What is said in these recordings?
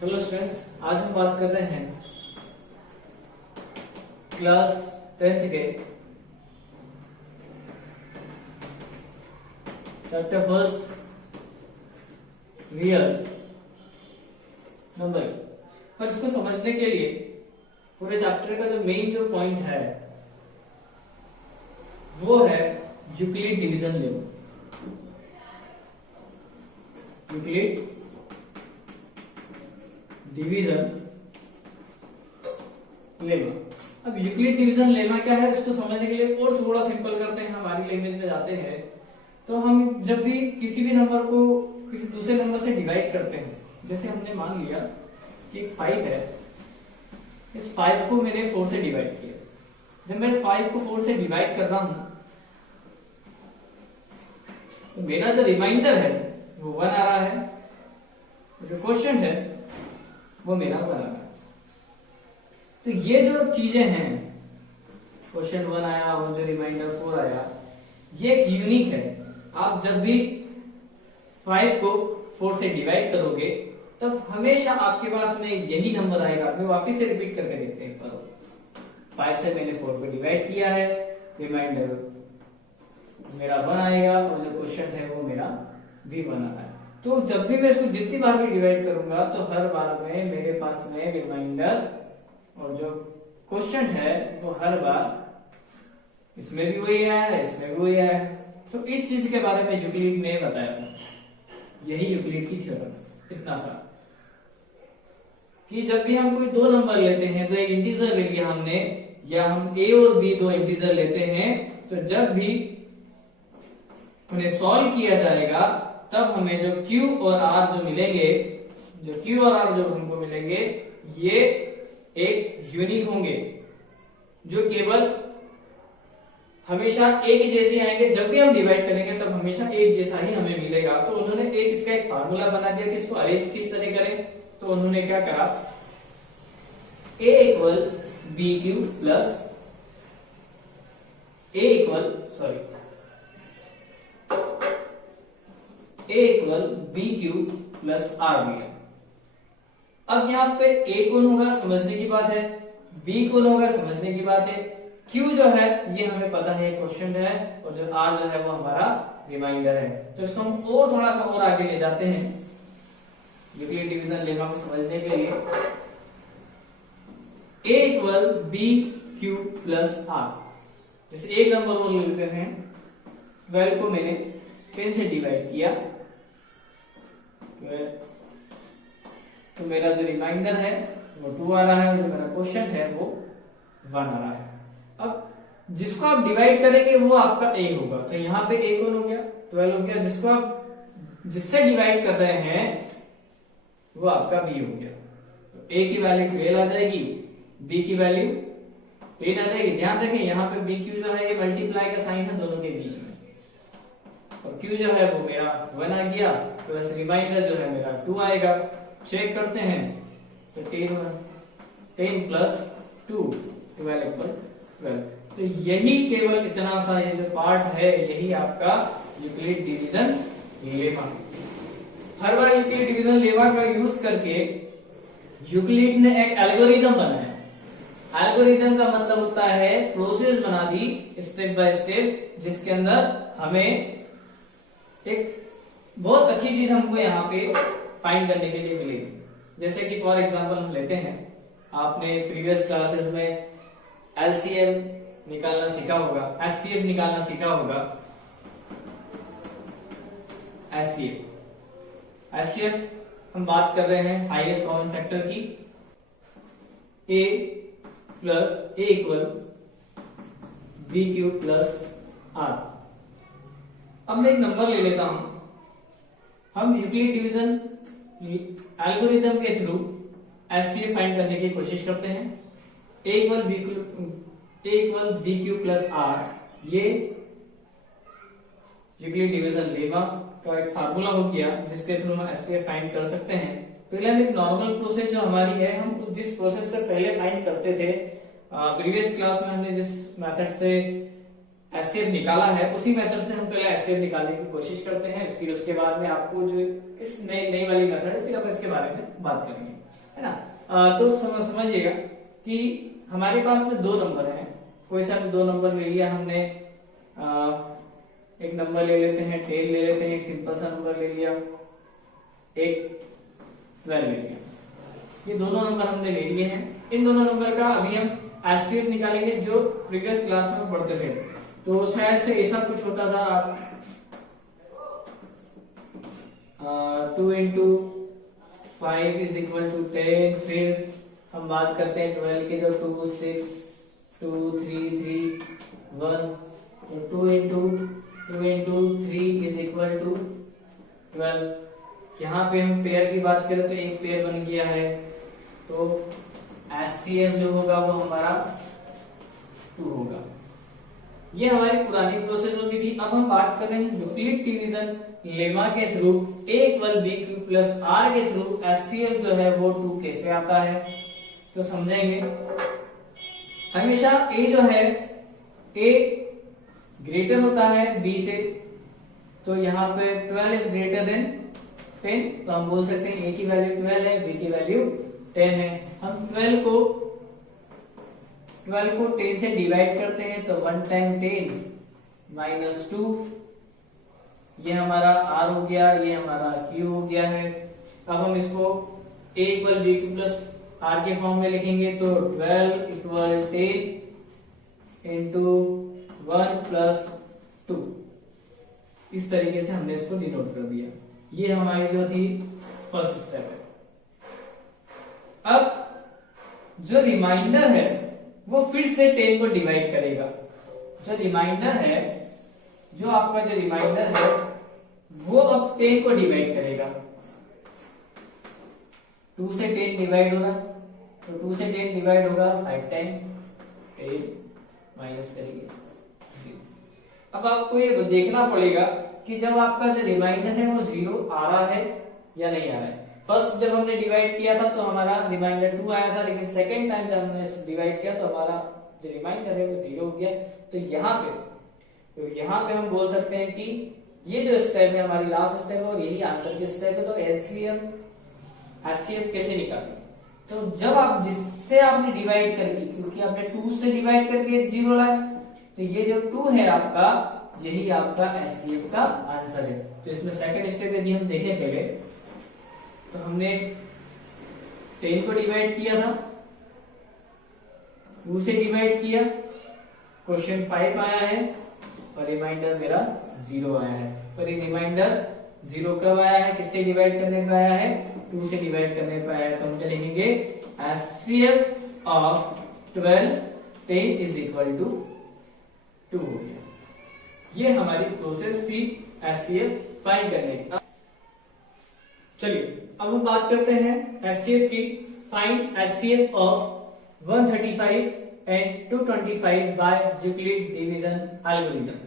Hello students, आज हम बात कर रहे हैं क्लास 10th के चैप्टर फर्स्ट रियल नंबर। पर इसको समझने के लिए पूरे चैप्टर का जो मेन जो पॉइंट है वो है Euclid division level. Euclid division lemma. अब यूक्लिड डिवीजन लेमा क्या है, इसको समझने के लिए और थोड़ा सिंपल करते हैं, हमारी लैंग्वेज में जाते हैं। तो हम जब भी किसी भी नंबर को किसी दूसरे नंबर से डिवाइड करते हैं, जैसे हमने मान लिया कि 5 है, इस 5 को मैंने 4 से डिवाइड किया। जब मैं इस 5 को 4 से डिवाइड कर रहा हूं तो मेरा जो रिमाइंडर है वो 1 आ रहा है, जो क्वेश्चन है वो मेरा 1 आ रहा है। तो ये जो चीजें हैं, क्वेश्चन 1 आया और जो रिमाइंडर 4 आया, ये एक यूनिक है। आप जब भी 5 को 4 से डिवाइड करोगे तब हमेशा आपके पास में यही नंबर आएगा। मैं वापिस से रिपीट करके देखते हैं। पर 5 से मैंने 4 को डिवाइड किया है, रिमाइंडर मेरा 1 आएगा और जो क्वेश्चन है वो मेरा भी 1 आ रहा है। तो जब भी मैं इसको जितनी बार भी डिवाइड करूंगा तो हर बार में मेरे पास में रिमाइंडर और जो क्वेश्चन है वो हर बार इसमें भी वही आया है, इसमें भी वही आया है। तो इस चीज के बारे में यूक्लिड ने बताया था, यही यूक्लिड की थ्योरम। इतना सा कि जब भी हम कोई दो नंबर लेते हैं, तो एक इंटीजर ले लिया हमने, या हम a और b दो इंटीजर लेते हैं, तो जब भी उन्हें सॉल्व किया जाएगा तब हमें जो q और r जो मिलेंगे, जो q और r जो हमको मिलेंगे, ये एक यूनिक होंगे, जो केवल हमेशा एक ही जैसे आएंगे। जब भी हम डिवाइड करेंगे तब हमेशा एक जैसा ही हमें मिलेगा। तो उन्होंने इसका एक फार्मूला बना दिया कि इसको अरेंज किस तरह करें। तो उन्होंने क्या करा, a equal B Q plus a equal B Q plus R दिया। अब यहाँ पे a कौन होगा समझने की बात है, b कौन होगा समझने की बात है, q जो है ये हमें पता है क्वेश्चन है, और जो r जो है वो हमारा रिमाइंडर है। तो इसको हम और थोड़ा सा और आगे ले जाते हैं यूक्लिड डिवीजन लेमा को समझने के लिए। a equal B Q plus R, जैसे एक नंबर और लेते हैं, 12 को मैंने 10 से डिवाइड किया, तो मेरा जो रिमाइंडर है वो 2 आ रहा है, जो मेरा क्वेश्चन है वो 1 आ रहा है। अब जिसको आप डिवाइड करेंगे वो आपका a होगा। तो यहाँ पे a कौन हो गया, 12 हो गया। जिसको आप जिससे डिवाइड कर रहे हैं वो आपका b हो गया। तो a की वैल्यू 12 आ जाएगी, b की वैल्यू 8 आ जाएगी। ध्यान रखें यहाँ पे b q जो है ये मल्टीप्लाई का साइन है दोनों के बीच में, और q जो है वो मेरा 1 आ गया। तो वैसे रिमाइंडर जो है मेरा 2 आएगा। चेक करते हैं तो 10 प्लस 2 12 इक्वल 12। तो यही केवल इतना सा ये जो पार्ट है, यही आपका यूक्लिड डिवीजन लेमा। हर बार यूक्लिड डिवीजन लेमा का यूज करके यूक्लिड ने एक एल्गोरिदम बनाया। एल्गोरिदम का मतलब होता है प्रोसेस बना दी स्टेप बाय स्टेप, जिसके अंदर हमें एक बहुत अच्छी चीज हमको यहाँ पे फाइंड करने के लिए मिलेगी। जैसे कि फॉर एग्जांपल हम लेते हैं, आपने प्रीवियस क्लासेस में एलसीएम निकालना सीखा होगा, एचसीएफ निकालना सीखा होगा। एचसीएफ हम बात कर रहे हैं हाईएस्ट कॉमन फैक्टर की, a plus a equal B Q plus R. अब मैं एक नंबर ले लेता हूं, हम यूक्लिड डिवीजन एल्गोरिदम के थ्रू एचसीएफ फाइंड करने की कोशिश करते हैं। a equal B Q plus R, ये यूक्लिड डिवीजन लेमा का एक फार्मूला हो गया जिसके थ्रू हम एचसीएफ फाइंड कर सकते हैं। पहले हम एक नॉर्मल प्रोसेस जो हमारी है, हम जिस प्रोसेस से पहले फाइंड करते थे, प्रीवियस क्लास में हमने जिस मेथड से एचसीएफ निकाला है उसी मेथड से हम पहले एचसीएफ निकालने की कोशिश करते हैं। फिर उसके बाद में आपको जो इस नई वाली मेथड है, फिर हम इसके बारे में बात करेंगे। है ना। तो समझिएगा कि हमारे पास में दो नंबर हैं, कोई सा भी दो नंबर ले लिया हमने। एक नंबर ले लेते हैं 10 ले लेते हैं, एक सिंपल सा नंबर ले लिया, एक 12 ले लिया। ये दोनों नंबर हमने ले लिए हैं। इन दोनों नंबर का अभी हम एचसीएफ निकालेंगे, जो प्रीवियस क्लास में पढ़ते थे। तो शायद से ऐसा कुछ होता था, आप 2 into 5 इज इक्वल टू 10। फिर हम बात करते हैं 12 की, तो 2 6 2 3 3 1, तो 2 into 3 इज इक्वल टू 12। यहाँ पे हम पेयर की बात करें तो एक पेयर बन गया है, तो एचसीएफ जो होगा वो हमारा 2 होगा। ये हमारी पुरानी प्रोसेस होती थी। अब हम बात कर रहे हैं यूक्लिड डिवीजन लेमा के through a equal B Q plus R के थ्रू एचसीएफ जो है वो 2 कैसे आता है, तो समझेंगे। हमेशा a जो है a ग्रेटर होता है b से, तो यहाँ पे 12 इज ग्रेटर देन 10, तो हम बोल सकते हैं a की वैल्यू 12 है, b की वैल्यू 10 है। हम 12 को 10 से डिवाइड करते हैं, तो 1 टाइम 10 माइनस 2, ये हमारा r हो गया, ये हमारा q हो गया है। अब हम इसको a equal B Q plus r के फॉर्म में लिखेंगे, तो 12 इक्वल 10 इंटू 1 प्लस 2, इस तरीके से हमने इसको डिनोट कर दिया। ये हमारी जो थी फर्स्ट स्टेप है। अब जो रिमाइंडर है वो फिर से 10 को डिवाइड करेगा। जो रिमाइंडर है, जो आपका जो रिमाइंडर है वो अब 10 को डिवाइड करेगा। 2 से 10 डिवाइड होगा, तो 2 से 10 डिवाइड होगा 5 टाइम 10 माइनस करेंगे। अब आपको ये देखना पड़ेगा कि जब आपका जो रिमाइंडर है वो 0 आ रहा है या नहीं आ रहा है। फर्स्ट जब हमने डिवाइड किया था तो हमारा रिमाइंडर 2 आया था, लेकिन सेकेंड टाइम जब हमने डिवाइड किया तो हमारा जो रिमाइंडर है वो 0 हो गया। तो यहाँ पे हम बोल सकते हैं कि ये जो स्टेप है हमारी लास्ट स्टेप है और यही आंसर की स्टेप है। तो एचसीएफ कैसे निकालेंगे, तो जब आप जिससे आपने डिवाइड करके, क्योंकि आपने 2 से डिवाइड करके 0 लाया, तो ये जो 2 है आपका, यही आपका एचसीएफ का आंसर है। तो इसमें सेकंड स्टेप यदि हम देखें पहले, तो हमने 10 को डिवाइड किया था, 2 से डिवाइड किया, क्वेश्चन 5 आया है और रिमाइंडर मेरा 0 आया है। पर ये रिमाइंडर 0 कब आया है, किससे डिवाइड करने पे आया है, 2 से डिवाइड करने पे आया है। तो हम क्या लिखेंगे, HCF of 12 10 is equal to 2 हो गया। ये हमारी प्रोसेस थी एचसीएफ फाइंड करने की। चलिए अब हम बात करते हैं एचसीएफ की। Find HCF of 135 and 225 by Euclid division algorithm.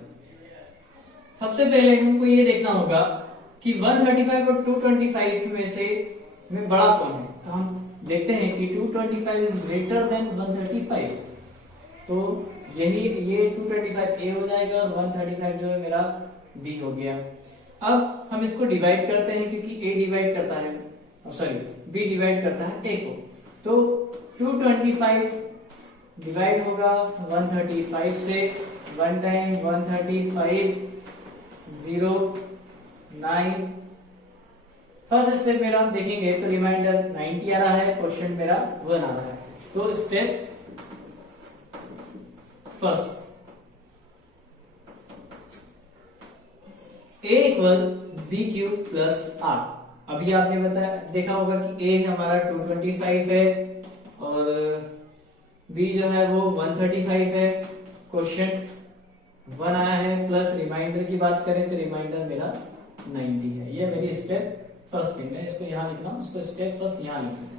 सबसे पहले हमको ये देखना होगा कि 135 और 225 में से में बड़ा कौन है। तो हम देखते हैं कि 225 इज ग्रेटर देन 135, तो यही ये 225 ए हो जाएगा और 135 जो है मेरा बी हो गया। अब हम इसको डिवाइड करते हैं, क्योंकि ए डिवाइड करता है, सॉरी बी डिवाइड करता है ए को। तो 225 डिवाइड होगा 135 से, 1 टाइम 135 0 9। फर्स्ट स्टेप मेरा हम देखेंगे तो रिमाइंडर 90 आ रहा है, क्वेश्चन मेरा 1 आ रहा है। तो step first, a equal B Q plus r. अभी आपने बताया देखा होगा कि a हमारा 225 है और b जो है वो 135 है, क्वेश्चन 1 आया है, प्लस रिमाइंडर की बात करें तो रिमाइंडर मेरा 90 है। ये मेरी स्टेप फर्स्ट थी। मैं इसको यहां लिख रहा हूं, उसको स्टेप फर्स्ट यहां लिख रहा हूं,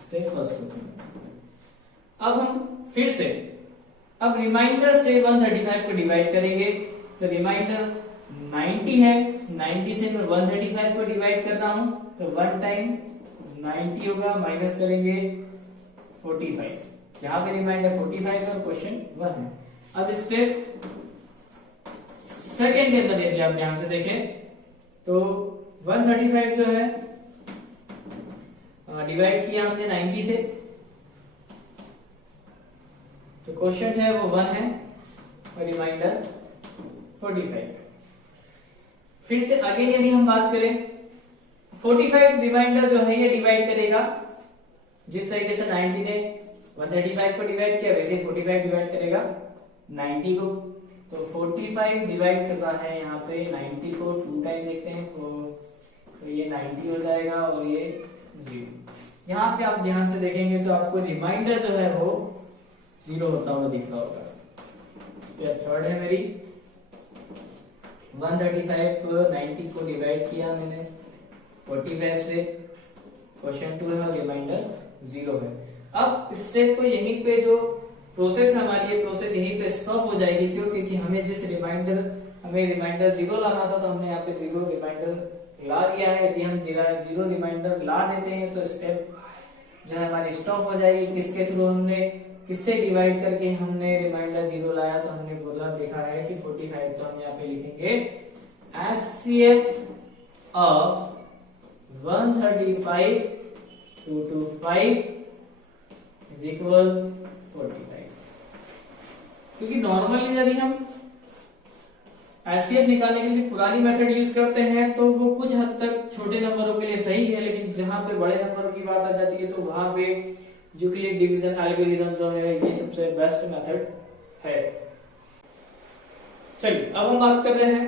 स्टेप फर्स्ट होता है। अब हम फिर से अब रिमाइंडर से 135 को डिवाइड करेंगे, तो रिमाइंडर 90 है, 90 से मैं 135 को डिवाइड कर रहा हूं, तो 1 टाइम 90 होगा, माइनस करेंगे 45। यहाँ पे रिमाइंडर 45 है और क्वेश्चन 1 है। अब स्टेप सेकेंड के अंदर यदि आप ध्यान से देखें तो 135 जो है डिवाइड किया हमने 90 से, तो क्वोशिएंट है वो 1 है और रिमाइंडर 45 है। फिर से आगे यदि हम बात करें, 45 रिमाइंडर जो है ये डिवाइड करेगा जिस तरीके से 90 ने 135 को डिवाइड किया, वैसे 45 डिवाइड करेगा 90 को। तो 45 डिवाइड कर रहा है यहाँ पे 90 को 2 टाइम देखते हैं, तो ये 90 हो जाएगा और ये 0। यहाँ पे आप ध्यान से देखेंगे तो आपको रिमाइंडर जो है वो 0 होता हुआ दिख रहा होगा। स्टेप थर्ड है मेरी, 135 को 90 को डिवाइड किया मैंने 45 से, क्वोशिएंट 2 है और रिमाइंडर 0 है। अब स्टेप को यहीं पे जो प्रोसेस हमारी है, प्रोसेस यहीं पे स्टॉप हो जाएगी। क्यों? क्योंकि हमें रिमाइंडर 0 लाना था, तो हमने यहाँ पे 0 रिमाइंडर ला दिया है। यदि हम 0 रिमाइंडर ला देते हैं तो स्टेप जो है हमारी स्टॉप हो जाएगी। किसके थ्रू हमने, किससे डिवाइड करके हमने रिमाइंडर 0 लाया? तो हमने बोला देखा है कि 45, तो हम यहाँ पे लिखेंगे HCF ऑफ 135 225 इज इक्वल 45। क्योंकि नॉर्मली यदि हम HCF निकालने के लिए पुरानी मेथड यूज करते हैं तो वो कुछ हद तक छोटे नंबरों के लिए सही है, लेकिन जहां पे बड़े नंबरों की बात आ जाती है तो वहां पे यूक्लिड डिवीजन एल्गोरिथम जो है ये सबसे बेस्ट मेथड है। चलिए अब हम बात कर रहे हैं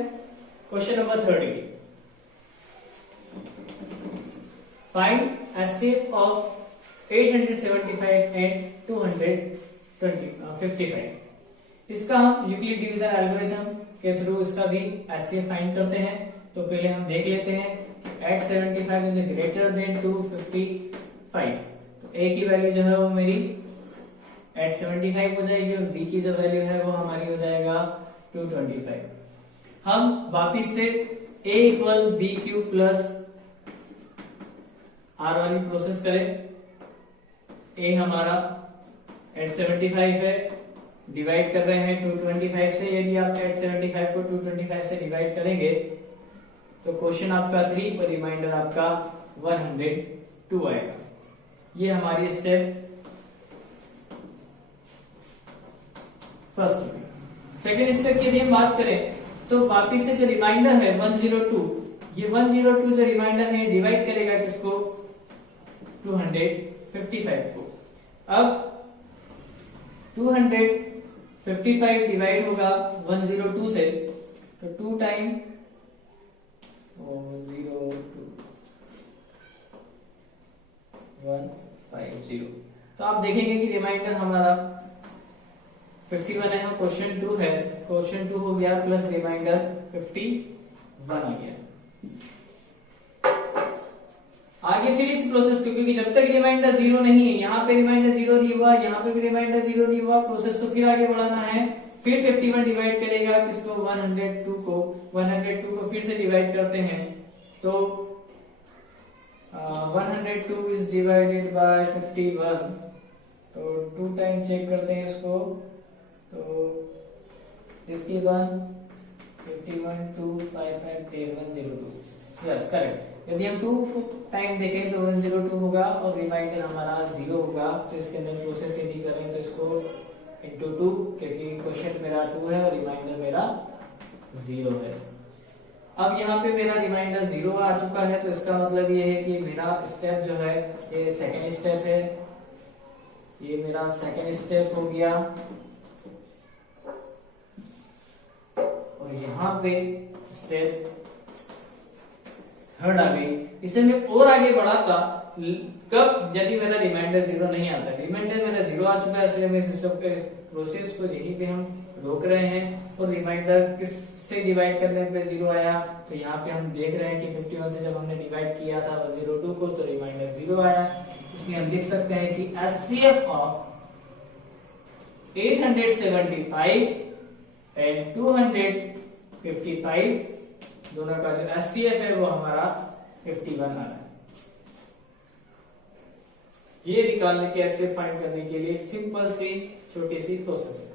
क्वेश्चन नंबर 3 की। Find HCF of 875 and 255। इसका हम यूक्लिड डिवीजन एल्गोरिथम के थ्रू इसका भी HCF फाइंड करते हैं। तो पहले हम देख लेते हैं 875 इज ग्रेटर देन 255, तो A की वैल्यू जो है वो मेरी 875 हो जाएगी और B की जो वैल्यू है वो हमारी हो जाएगा 225। हम वापिस से A equal B cube plus R वाली प्रोसेस करें। A हमारा 875 है, डिवाइड कर रहे हैं 225 से। यदि आप 875 को 225 से डिवाइड करेंगे तो क्वेश्चन आपका 3 और रिमाइंडर आपका 102 आएगा। ये हमारी स्टेप फर्स्ट। सेकेंड स्टेप की यदि हम बात करें तो वापिस से जो रिमाइंडर है 102, ये 102 जो रिमाइंडर है डिवाइड करेगा किसको? 255 को। अब 255 डिवाइड होगा 102 से, तो 2 टाइम 402 150। तो आप देखेंगे कि रिमाइंडर हमारा 51 है, क्वेश्चन 2 है, क्वेश्चन 2 हो गया प्लस रिमाइंडर 51 आ गया। आगे फिर इस प्रोसेस को, क्योंकि जब तक रिमाइंडर 0 नहीं है, यहाँ पे रिमाइंडर 0 नहीं हुआ, यहाँ पे भी रिमाइंडर 0 नहीं हुआ, प्रोसेस को फिर आगे बढ़ाना है। फिर 51 डिवाइड करेगा किसको? 102 को। 102 को फिर से डिवाइड करते हैं तो 102 इज डिवाइडेड बाय 51, तो 2 टाइम चेक करते हैं इसको, तो 51 51 2 5 5 10 102। Yes correct. यदि हम 2 टाइम देखें तो 102 होगा और रिमाइंडर हमारा 0 होगा। तो इसके अंदर प्रोसेस यदि करें तो इसको इंटू 2, क्योंकि क्वेश्चन मेरा 2 है और रिमाइंडर मेरा 0 है। अब यहाँ पे मेरा रिमाइंडर 0 आ चुका है, तो इसका मतलब ये है कि मेरा स्टेप जो है ये सेकेंड स्टेप है, ये मेरा सेकेंड स्टेप हो गया। और यहाँ पे स्टेप थर्ड आ गई। इसे मैं और आगे बढ़ाता कब? यदि मेरा रिमाइंडर 0 नहीं आता। रिमाइंडर मेरा 0 आ चुका है, इसलिए मैं सिस्टम के प्रोसेस को यहीं पे हम रोक रहे हैं। और रिमाइंडर किससे डिवाइड करने पे 0 आया? तो यहाँ पे हम देख रहे हैं कि 51 से जब हमने डिवाइड किया था 102 को, तो रिमाइंडर 0 आया। इसलिए हम देख सकते हैं कि HCF ऑफ 875 एंड 255 दोनों का जो HCF है वो हमारा 51 आ रहा है। ये निकालने के HCF फाइंड करने के लिए एक सिंपल सी छोटी सी प्रोसेस है।